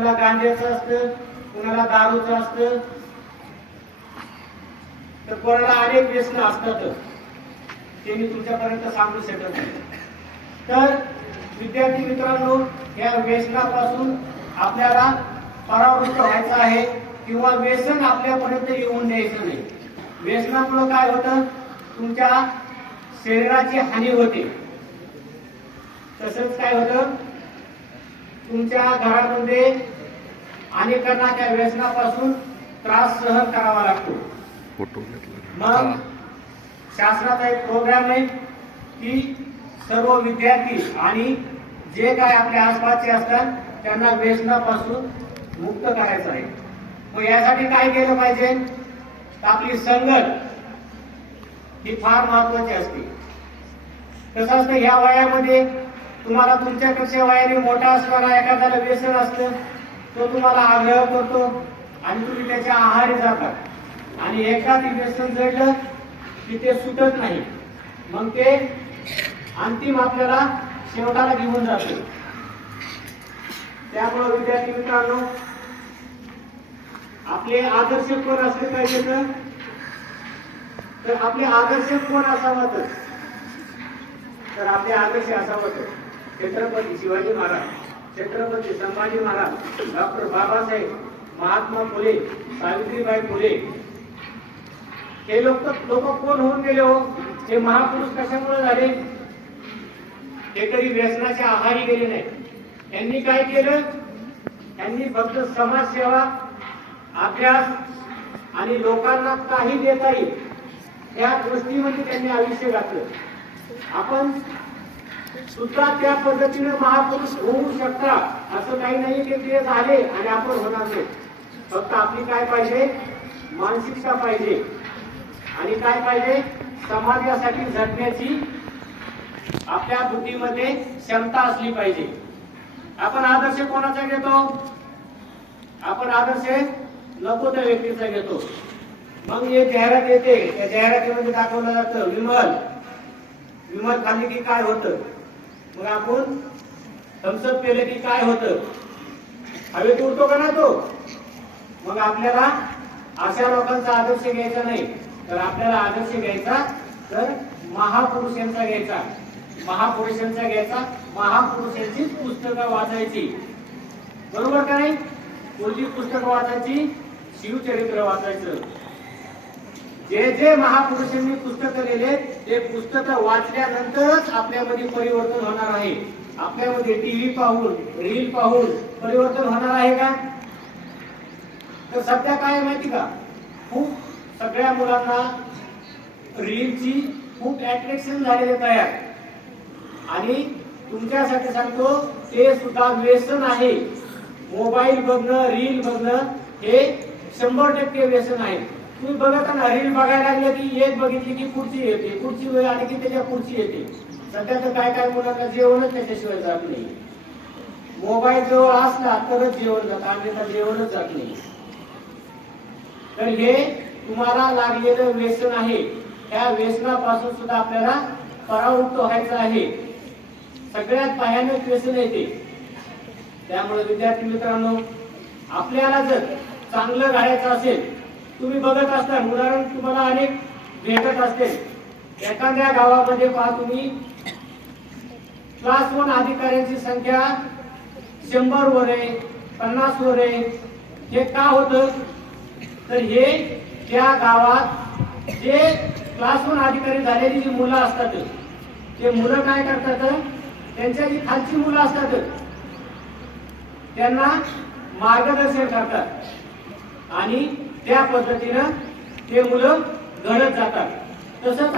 कुणाला गांजाचं असतं, कुणाला दारूचं असतं, तर कोणाला अनेक व्यसन असतात, ते मी तुमच्यापर्यंत सांगू शकत नाही. तर विद्यार्थी मित्रांनो, या व्यसनापासून आपल्याला परावृत्त व्हायचं आहे किंवा व्यसन आपल्यापर्यंत येऊन द्यायचं नाही. व्यसनामुळे काय होतं, तुमच्या शरीराची हानी होते. तसंच काय होतं, तुमच्या घरामध्ये अनेकांना त्या व्यसनापासून त्रास सहन करावा लागतो. मग शासनाचा एक प्रोग्राम आहे की सर्व विद्यार्थी आणि जे काय आपल्या आसपासचे असतात त्यांना व्यसनापासून मुक्त करायचं आहे. मग यासाठी काय केलं पाहिजे, तर आपली संगत ही फार महत्वाची असते. कसं असतं, ह्या वयामध्ये तुम्हाला तुमच्यापेक्षा वयाने मोठा असणारा एखाद्याला व्यसन असतं, तो तुम्हाला आग्रह करतो आणि तुम्ही त्याच्या आहारी जाता आणि एकदा ते व्यसन जडलं की ते सुटत नाही. मग ते अंतिम आपल्याला शेवटाला घेऊन जाते. त्यामुळे विद्यार्थी मित्रांनो, आपले आदर्श कोण असले पाहिजे, तर आपले आदर्श कोण असावं, तर आपले आदर्श असावं छत्रपती शिवाजी महाराज, छत्रपती संभाजी महाराज, डॉक्टर बाबासाहेब, महात्मा फुले, सावित्रीबाई फुले. हे लोक कोण होऊन गेले हो? हे महापुरुष कशामुळे झाले? ते कधी व्यसनाच्या आहारी गेले नाही. त्यांनी काय केलं, त्यांनी फक्त समाजसेवा, अभ्यास आणि लोकांना काही देता येईल त्या गोष्टीमध्ये त्यांनी आयुष्य घातलं. आपण सुद्धा त्या पद्धतीने महापुरुष होऊ शकता असं काही नाही की ते झाले आणि आपण होणार नाही. फक्त आपली काय पाहिजे, मानसिकता पाहिजे आणि काय पाहिजे, समाजासाठी झटण्याची आपल्या बुद्धीमध्ये क्षमता असली पाहिजे. आपण आदर्श कोणाचा घेतो? आपण आदर्श नको त्या व्यक्तीचा घेतो. मग हे जाहिरात येते, त्या जाहिरातीमध्ये दाखवलं जातं विमल खाल्ली की काय होतं, मग आपण थम्सअप केलं की काय होतं, हवेत उडतो का ना तो. मग आपल्याला अशा लोकांचा आदर्श घ्यायचा नाही, तर आपल्याला आदर्श घ्यायचा तर महापुरुषांचा घ्यायचा. महापुरुषांचीच पुस्तकं वाचायची, बरोबर का नाही? कोणती पुस्तकं वाचायची? शिवचरित्र वाचायचं. जे जे महापुरुषांनी पुस्तकं लिहिले ते पुस्तकं वाचल्यानंतरच आपल्यामध्ये परिवर्तन होणार आहे. आपल्यामध्ये टीव्ही पाहून, रील पाहून परिवर्तन होणार आहे का? तर सध्या काय माहिती का, खूप सगळ्या मुलांना रीलची खूप अट्रॅक्शन झालेले तयार. आणि तुमच्यासाठी सांगतो, ते सुद्धा व्यसन आहे. मोबाईल बघणं, रील बघणं हे 100% व्यसन आहे. तुम्ही बघता ना, रील बघायला लागले की एक बघितली की पुढची येते, पुढची वेळ आली की त्याच्या पुढची येते. सध्या तर काय मुलांना जेवणच त्याच्याशिवाय जात नाही. मोबाईल जवळ असला तरच जेवण जात, अन्यथा जेवणच जात नाही. तर हे तुम्हाला लागलेलं व्यसन आहे. त्या व्यसनापासून सुद्धा आपल्याला परावृत्त व्हायचं आहे. सगळ्यात भयानक व्यसन येते. त्यामुळे विद्यार्थी मित्रांनो, आपल्याला जर चांगलं राहायचं असेल, तुम्ही बघत असताल, उदाहरण तुम्हाला अनेक भेटत असते. एखाद्या गावामध्ये पहा तुम्ही, क्लास 1 अधिकाऱ्यांची संख्या 100 वर आहे, 50 वर आहे. हे का होतं, तर हे त्या गावात जे क्लास 1 अधिकारी झालेली जी मुलं असतात, ते मुलं काय करतात, त्यांच्या जी खालची मुलं असतात त्यांना मार्गदर्शन करतात आणि त्या पद्धतीनं ते मुलं घडत जातात. तसंच